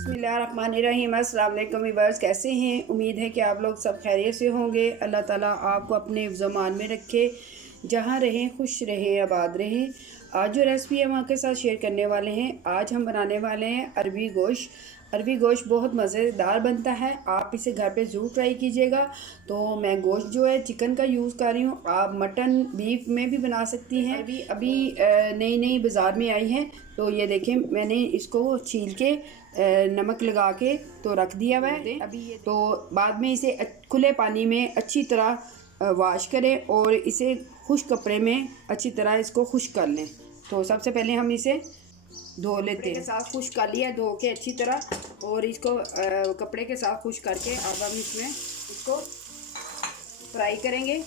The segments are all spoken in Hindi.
बिस्मिल्लाहिर्रहमानिर्रहीम। अस्सलाम वालेकुम व्यूअर्स, कैसे हैं? उम्मीद है कि आप लोग सब खैरियत से होंगे। अल्लाह ताला आपको अपने ज़मान में रखे, जहाँ रहें खुश रहें, आबाद रहें। आज जो रेसिपी हम आपके साथ शेयर करने वाले हैं, आज हम बनाने वाले हैं अरबी गोश्त। अरबी गोश्त बहुत मज़ेदार बनता है, आप इसे घर पे ज़रूर ट्राई कीजिएगा। तो मैं गोश्त जो है चिकन का यूज़ कर रही हूँ, आप मटन बीफ में भी बना सकती हैं। अभी अभी नई नई बाज़ार में आई हैं। तो ये देखें, मैंने इसको छील के नमक लगा के तो रख दिया हुआ है। अभी ये तो बाद में इसे खुले पानी में अच्छी तरह वॉश करें और इसे खुश्क कपड़े में अच्छी तरह इसको खुश्क कर लें। तो सबसे पहले हम इसे धो लेते हैं। साथ खुश्क कर लिया धो के अच्छी तरह, और इसको कपड़े के साथ खुश्क करके अब हम इसमें इसको फ्राई करेंगे।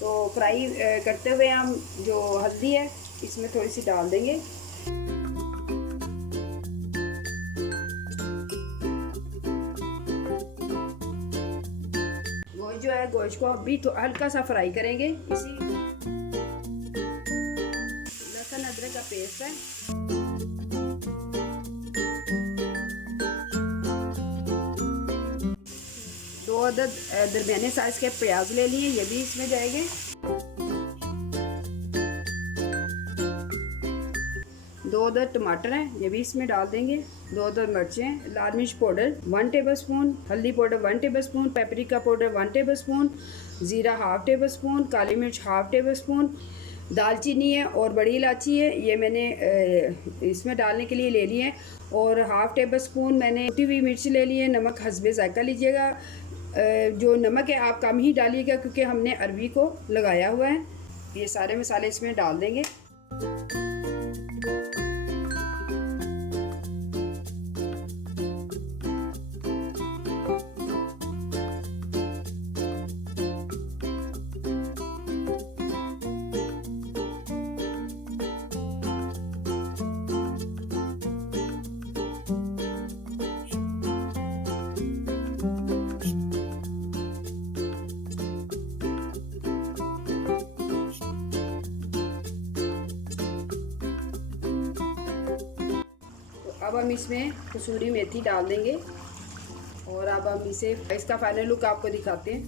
तो फ्राई करते हुए हम जो हल्दी है इसमें थोड़ी सी डाल देंगे। गोश्त जो है, गोश्त को अभी तो हल्का सा फ्राई करेंगे। इसी लहसुन अदरक का पेस्ट है, 2 अदद दरमियाने साइज के प्याज ले लिए, ये भी इसमें जाएंगे। 2 अदद टमाटर हैं, ये भी इसमें डाल देंगे। 2 अदद मिर्चें, लाल मिर्च पाउडर 1 टेबलस्पून, हल्दी powder 1 tablespoon, paprika powder 1 tablespoon, ज़ीरा 1/2 टेबलस्पून, काली मिर्च 1/2 टेबलस्पून, दालचीनी है और बड़ी इलायची है, ये मैंने इसमें डालने के लिए ले ली है। और 1/2 टेबलस्पून मैंने कुटी हुई मिर्च ले ली है। नमक हस्बे ज़ायका लीजिएगा, जो नमक है आप कम ही डालिएगा क्योंकि हमने अरबी को लगाया हुआ है। ये सारे मसाले इसमें डाल देंगे। अब हम इसमें कसूरी मेथी डाल देंगे और अब हम इसे इसका फाइनल लुक आपको दिखाते हैं।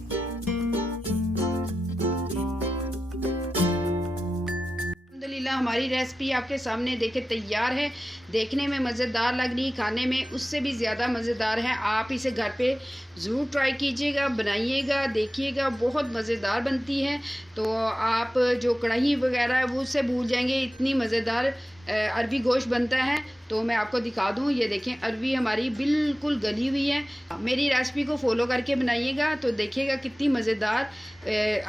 अल्हम्दुलिल्लाह हमारी रेसिपी आपके सामने देखे तैयार है। देखने में मज़ेदार लग रही, खाने में उससे भी ज़्यादा मज़ेदार है। आप इसे घर पे ज़रूर ट्राई कीजिएगा, बनाइएगा, देखिएगा, बहुत मज़ेदार बनती है। तो आप जो कढ़ाई वगैरह है वो उससे भूल जाएंगे, इतनी मज़ेदार अरबी गोश्त बनता है। तो मैं आपको दिखा दूं, ये देखें अरबी हमारी बिल्कुल गली हुई है। मेरी रेसिपी को फॉलो करके बनाइएगा तो देखिएगा कितनी मज़ेदार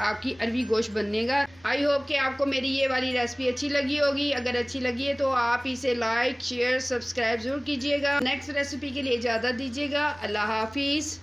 आपकी अरबी गोश्त बनेगा। आई होप कि आपको मेरी ये वाली रेसिपी अच्छी लगी होगी। अगर अच्छी लगी है तो आप इसे लाइक शेयर सब्सक्राइब ज़रूर कीजिएगा। नेक्स्ट रेसिपी के लिए इजाज़त दीजिएगा। अल्लाह हाफिज़।